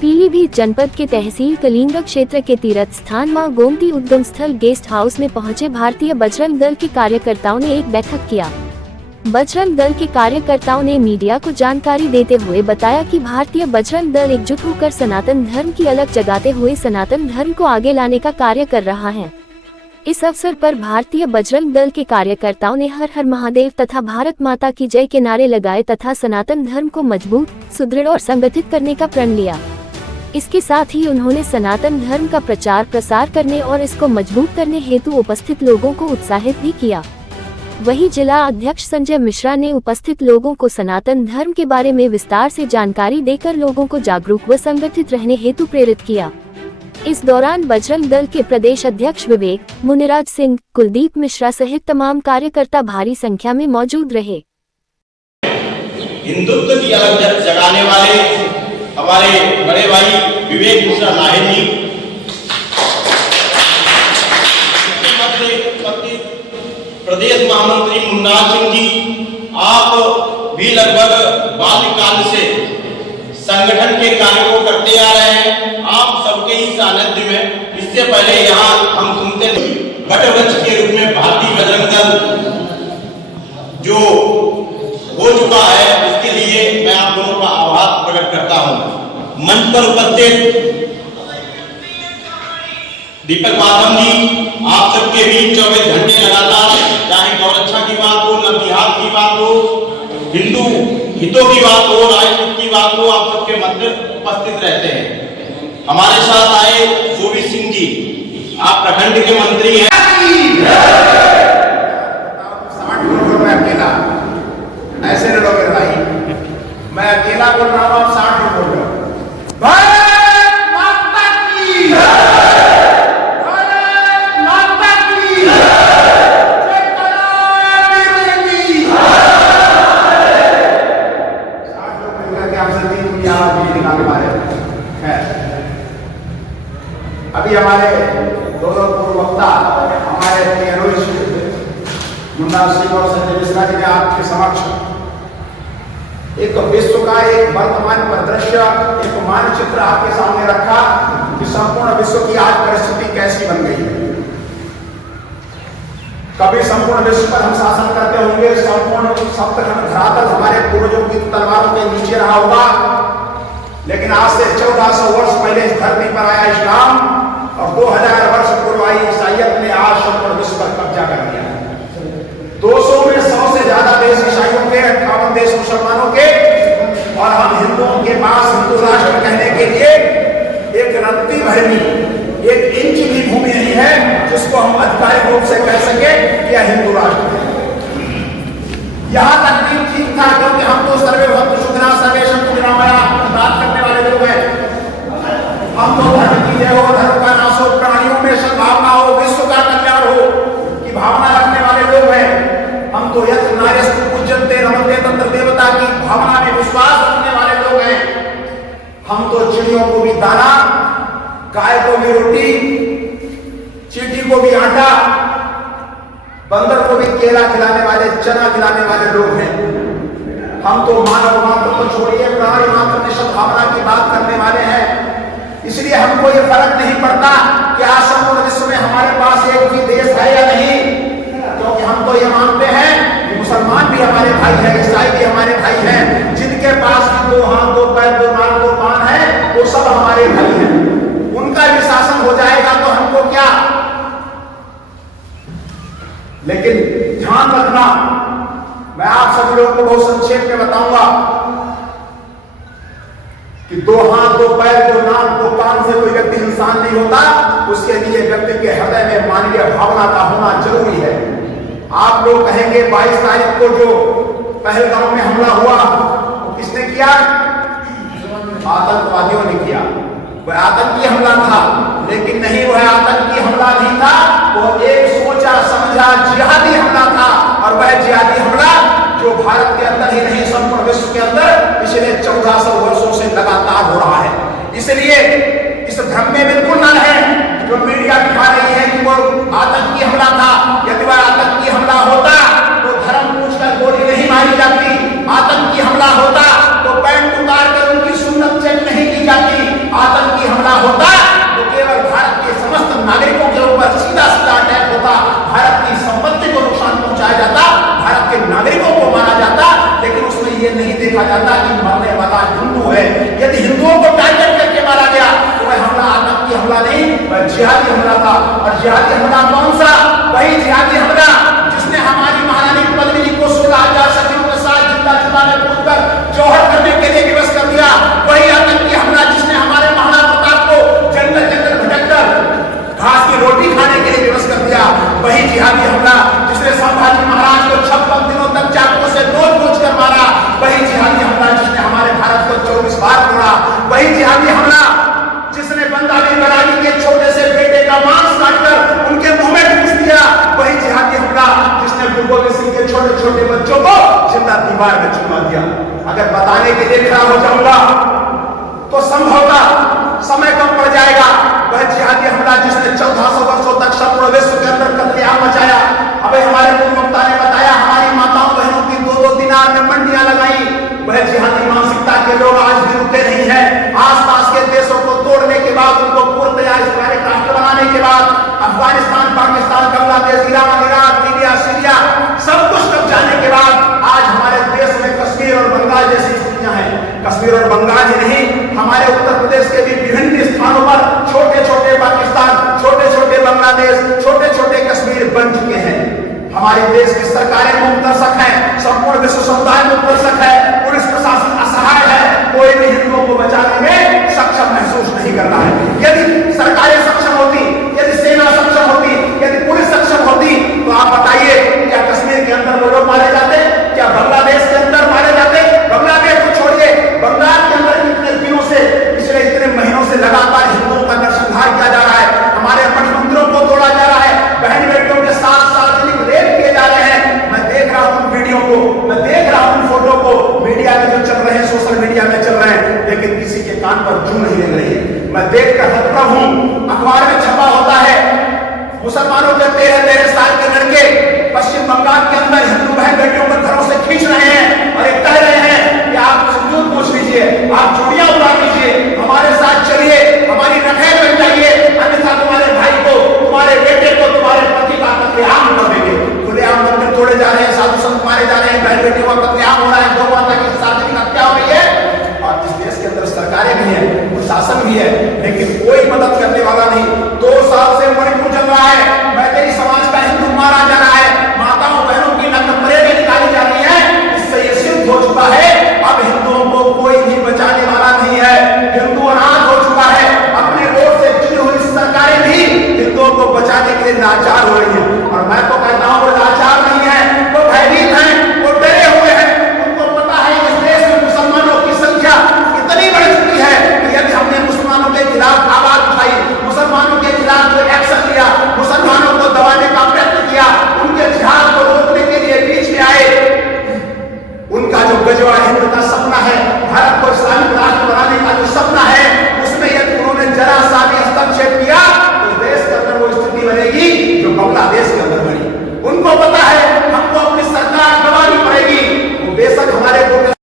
पीलीभीत जनपद के तहसील कलिंगा क्षेत्र के तीर्थ स्थान मां गोमती उद्गम स्थल गेस्ट हाउस में पहुंचे भारतीय बजरंग दल के कार्यकर्ताओं ने एक बैठक किया। बजरंग दल के कार्यकर्ताओं ने मीडिया को जानकारी देते हुए बताया कि भारतीय बजरंग दल एकजुट होकर सनातन धर्म की अलग जगाते हुए सनातन धर्म को आगे लाने का कार्य कर रहा है। इस अवसर पर भारतीय बजरंग दल के कार्यकर्ताओं ने हर हर महादेव तथा भारत माता की जय के नारे लगाए तथा सनातन धर्म को मजबूत, सुदृढ़ और संगठित करने का प्रण लिया। इसके साथ ही उन्होंने सनातन धर्म का प्रचार प्रसार करने और इसको मजबूत करने हेतु उपस्थित लोगों को उत्साहित भी किया। वहीं जिला अध्यक्ष संजय मिश्रा ने उपस्थित लोगों को सनातन धर्म के बारे में विस्तार से जानकारी देकर लोगों को जागरूक व संगठित रहने हेतु प्रेरित किया। इस दौरान बजरंग दल के प्रदेश अध्यक्ष विवेक, मुनिराज सिंह, कुलदीप मिश्रा सहित तमाम कार्यकर्ता भारी संख्या में मौजूद रहे। हिंदुत्व की अलग जगाने वाले हमारे बड़े भाई विवेक मिश्रा नाहिन जी, प्रदेश महामंत्री मुन्नार सिंह जी, आप भी लगभग बाल्यकाल से संगठन के कार्य को करते आ रहे हैं। आप सबके ही सानिध्य में इससे पहले यहाँ हम सुनते वट वृक्ष के रूप में भारतीय बजरंग दल जो हो चुका है, इसके लिए मैं आप दोनों का आभार प्रकट करता हूँ। मंच पर उपस्थित दीपक माधव जी, आप सबके बीच 24 घंटे लगातार चाहे गौरक्षा की बात हो, नवजिहाद की बात हो, हिंदू हितों की बात हो, राजनीति की बात हो, आप सबके मध्य उपस्थित रहते हैं। हमारे साथ आए सोवी सिंह जी, आप प्रखंड के मंत्री हैं। 60 लोग मैं अकेला, ऐसे न लोग भाई, मैं अकेला बोल रहा हूँ, आप 60 लोग बोल रहे हो। अभी हमारे दोनों पूर्व वक्ता हमारे मुन्नार सिंह और संजय मिश्रा जी ने आपके समक्ष एक विश्व का एक वर्तमान परिदृश्य, एक मानचित्र आपके सामने रखा कि संपूर्ण विश्व की आज परिस्थिति कैसी बन गई है। कभी संपूर्ण विश्व पर हम शासन करते होंगे, संपूर्ण सप्तखंड धरातल हमारे पूर्वजों की तलवारों के नीचे रहा होगा, लेकिन आज से 1400 वर्ष पहले इस धरती पर आया इस्लाम और 2000 वर्ष पूर्व आई ईसाइयत ने आज संपूर्ण विश्व पर कब्जा कर लिया। 200 में 100 से ज्यादा देश ईसाइयों के, 58 देश मुसलमानों के, और हम हिंदुओं के पास हिंदू राष्ट्र कहने के लिए एक रत्ती भरनी, एक इंच भी भूमि नहीं है जिसको हम आधिकारिक रूप से कह सके कि यह हिंदू राष्ट्र है। यहां तक भी ठीक था, क्योंकि हम तो सर्वभक्त सुखना सर्वेशम निरामया बात करने वाले लोग हैं। हम तो धर्म की जय हो, धर्म का नाश हो, प्राणियों में सद्भावना हो, विश्व का कल्याण हो की भावना रखने वाले लोग हैं। हम तो यत्र नार्यस्तु पूज्यन्ते रमन्ते तत्र देवता की भावना में विश्वास रखने वाले लोग हैं। हम तो चिड़ियों को भी दाना, गाय को भी रोटी, चींटी को भी आटा, बंदर को भी केला खिलाने वाले, चना खिलाने वाले लोग हैं। हम तो मानव मात्र को छोड़िए प्राणी मात्र में सद्भावना की बात करने वाले हैं। इसलिए हमको ये फर्क नहीं पड़ता कि आज संपूर्ण विश्व में हमारे पास एक भी देश है या नहीं, क्योंकि हम तो ये मानते हैं कि मुसलमान भी हमारे भाई हैं, ईसाई भी हमारे भाई हैं। जिनके पास 2 हाथ 2 पैर 2 नाक 2 कान है, वो सब हमारे भाई हैं। उनका भी शासन हो जाएगा तो हमको क्या। लेकिन ध्यान रखना, मैं आप सभी लोगों को बहुत संक्षेप में बताऊंगा कि 2 हाथ 2 पैर 2 नाक 2 कान से कोई व्यक्ति इंसान नहीं होता। उसके लिए व्यक्ति के हृदय में मानवीय भावना का होना जरूरी है। आप लोग कहेंगे 22 तारीख को जो पहलगाम में हमला हुआ, किसने किया? आतंकवादियों ने किया। वह आतंकी हमला था, लेकिन नहीं, वह आतंकी हमला नहीं था, वो एक सोचा समझा जिहादी हमला था। और वह जिहादी हमला जो भारत के अंदर ही नहीं, संपूर्ण विश्व के अंदर पिछले 1400 वर्षों से लगातार हो रहा है। इसलिए इस भ्रम में बिल्कुल न रहें जो मीडिया दिखा रही है कि वो आतंकी हमला था। यदि वह आतंकी हमला होता तो धर्म पूछकर गोली नहीं मारी जाती। आतंकी हमला होता तो पैंट उतार कर उनकी सुन्नत चेक नहीं की जाती। जिहादी हमला था। और जिहादी हमला कौन सा? वही जिहादी हमला जिसने हमारी महारानी पद्मिनी को 16,000 सखियों के साथ जिंदा चिता में कूदकर जौहर करने के लिए विवश कर दिया। वही आतंकी हमला जिसने हमारे महाराणा प्रताप को जंगल जंगल भटककर घास की रोटी खाने के लिए विवश कर दिया। वही जिहादी हमला जिसने संभाजी महाराज को 56 दिनों तक चाकू से नोच कर मारा। वही जिहादी हमला जिसने हमारे भारत को 24 बार तोड़ा। वही जिहादी हमला जिसने बंदा बरानी के छोटे से बेटे का मांस काटकर उनके मुंह में ठूस दिया। वही जिहादी हमला जिसने गुरु गोविंद सिंह के छोटे छोटे बच्चों को जिंदा दीवार में चुनवा दिया। अगर बताने के लिए खड़ा हो जाऊंगा तो संभवतः समय कम पड़ जाएगा। वह जिहादी हमला जिसने 1400 वर्षों तक संपूर्ण विश्व के अंदर कत्लेआम मचाया। अबे हमारे गुरु वक्ता ने बताया हमारी माताओं बहनों की 2-2 दिनार में मंडियां लगाई। वह जिहादी मानसिकता के लोग आज भी रुके नहीं है। आसपास के देशों को तोड़ने के बाद, उनको पूर्णतया इस्लामिक राष्ट्र बनाने के बाद Afghanistan, Pakistan, Bangladesh, Iran, Iraq, Libya, Syria सब कुछ कब्जाने के बाद आज हमारे देश में कश्मीर और बंगाल जैसी स्थितियां हैं। कश्मीर और बंगाल ही नहीं, हमारे उत्तर प्रदेश के भी विभिन्न स्थानों पर छोटे छोटे पाकिस्तान, छोटे छोटे बांग्लादेश, छोटे छोटे कश्मीर बन चुके हैं। हमारे देश की सरकारें मुंतसक है, संपूर्ण विश्व समुदाय मुंतसक है, पुलिस प्रशासन असहाय है, कोई भी हिंदुओं को बचाने में सक्षम महसूस नहीं कर रहा है। यदि सरकारें सक्षम होती, यदि सेना सक्षम होती, यदि पुलिस सक्षम होती तो आप बताइए क्या कश्मीर के अंदर वो लोग मारे जाते? क्या बांग्लादेश के अंदर मारे जाते? बांग्लादेश को छोड़िए, बंगाल के अंदर कितने दिनों से, पिछले इतने महीनों से लगातार हिंदुओं का नरसंहार किया जा रहा है। हमारे मठ मंदिरों को तोड़ा जा रहा है, बहन बेटियों के साथ सार्वजनिक रेप किए जा रहे हैं। मैं देख रहा हूं वीडियो को, मैं देख रहा हूं फोटो को, मीडिया में जो चल रहे हैं, सोशल मीडिया में चल रहे हैं, लेकिन किसी के कान पर जू नहीं लग रही है। मैं देख कर हतप्रभ हूं। अखबार में छपा होता है मुसलमानों के 13-13 साल के लड़के पश्चिम बंगाल के अंदर हिंदू बहन बेटियों को घरों से खींच रहे हैं और ये कह रहे हैं कि आप सिंदूर पूछ लीजिए, आप चूड़ियां उड़ा लीजिए, हमारे साथ चलिए, हमारी रखें बन जाइए, अन्यथा तुम्हारे भाई को, तुम्हारे बेटे को, तुम्हारे पति का कत्लेआम कर देंगे। खुलेआम मंदिर तोड़े जा रहे हैं, साधु संत मारे जा रहे हैं, बहन बेटियों का कत्लेआम हो रहा है, गौ माता की सार्वजनिक हत्या हो रही है। और इस देश के अंदर सरकारें भी हैं, प्रशासन भी है, लेकिन कोई मदद करने वाला नहीं। 2 साल से मणिपुर चल रहा है, मैतेई समाज का हिंदू मारा जा रहा है, माताओं बहनों की नग्न परेडें निकाली जा रही है। इससे ये सिद्ध हो चुका है अब हिंदुओं को कोई भी बचाने वाला नहीं है। हिंदू अनाथ हो चुका है, अपने वोट से चुनी हुई सरकारें भी हिंदुओं को बचाने के लिए लाचार हो